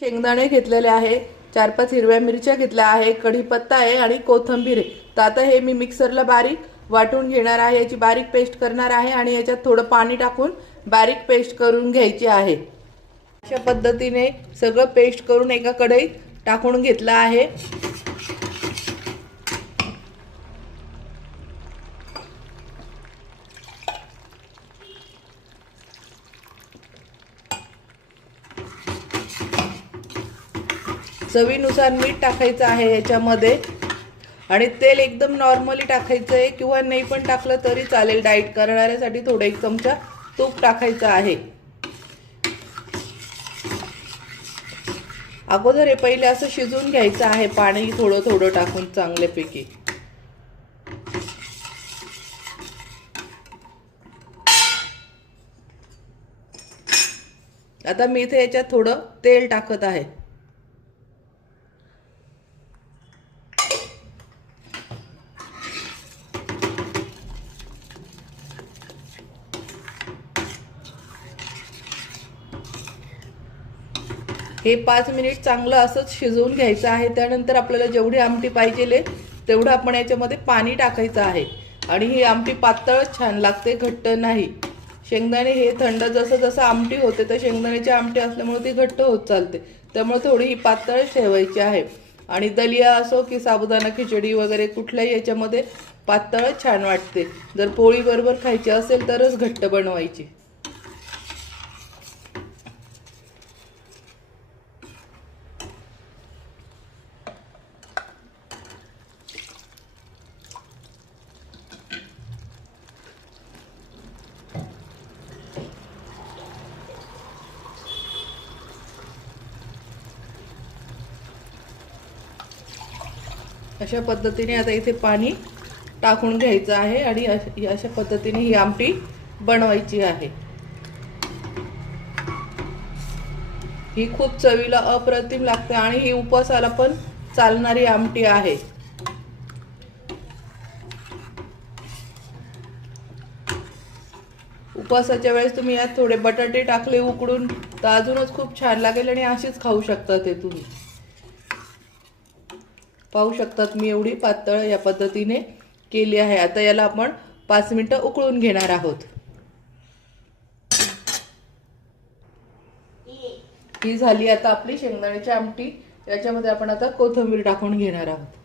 शेंगदाणे घेतलेले आहे, 4-5 हिरव्या मिरच्या घेतल्या आहे, कढीपत्ता आहे आणि कोथिंबीर आहे। तर आता हे मी मिक्सरला बारीक वाटून घेणार आहे, याची बारीक पेस्ट करणार आहे आणि याच्यात थोडं पाणी टाकून बारीक पेस्ट करून घ्यायची आहे। अशा पद्धतीने सगळं पेस्ट करून एका कढईत टाकून घेतलं आहे। चवीनुसार मीठ टाकायचं आहे याच्यामध्ये आणि तेल एकदम नॉर्मली टाकायचं आहे किंवा नाही पण टाकलं तरी चालेल। डाएट करणाऱ्यासाठी थोडं 1 चमचा तूप टाकायचं आहे। अगोदर हे पहिले असं शिजवून घ्यायचं आहे, पाणी थोडं थोडं टाकून चांगल्यापैकी। आता मी इथे याच्यात थोडं तेल टाकत आहे। हे 5 मिनिट चांगलं असंच शिजवून घ्यायचं आहे। त्यानंतर आपल्याला जेवढी आमटी पाहिजे तेवढं आपण याच्यामध्ये पाणी टाकायचं आहे आणि ही आमटी पातळच छान लागते, घट्ट नाही। शेंगदाणे हे थंड जसं जसं आमटी होते तर शेंगदाण्याची आमटी असल्यामुळे ती घट्ट होत चालते, त्यामुळे थोडी ही पातळ ठेवायची आहे। आणि दलिया असो की साबुदाणा खिचडी वगैरे कुठल्याही याच्यामध्ये पातळ छान वाटते। जर पोळी बरोबर खायची असेल तरच घट्ट बनवायची। अशा पद्धतीने आता इथे पाणी टाकून घ्यायचं आहे आणि अशा पद्धतीने ही आमटी बनवायची आहे। ही खूप चवीला अप्रतिम लागते आणि ही उपवासाला पण चालणारी आमटी आहे। उपवासाच्या वेळेस तुम्ही यात थोडे बटाटे टाकले उकडून तर अजूनच खूप छान लागेल आणि अशीच खाऊ शकता ते तुम्ही। पाहू शकतात मी एवढी पातळ या पद्धतीने केली आहे। आता याला आपण 5 मिनिटं उकळून घेणार आहोत। ही झाली आता आपली शेंगदाण्याची आमटी। याच्यामध्ये आपण आता कोथिंबीर टाकून घेणार आहोत।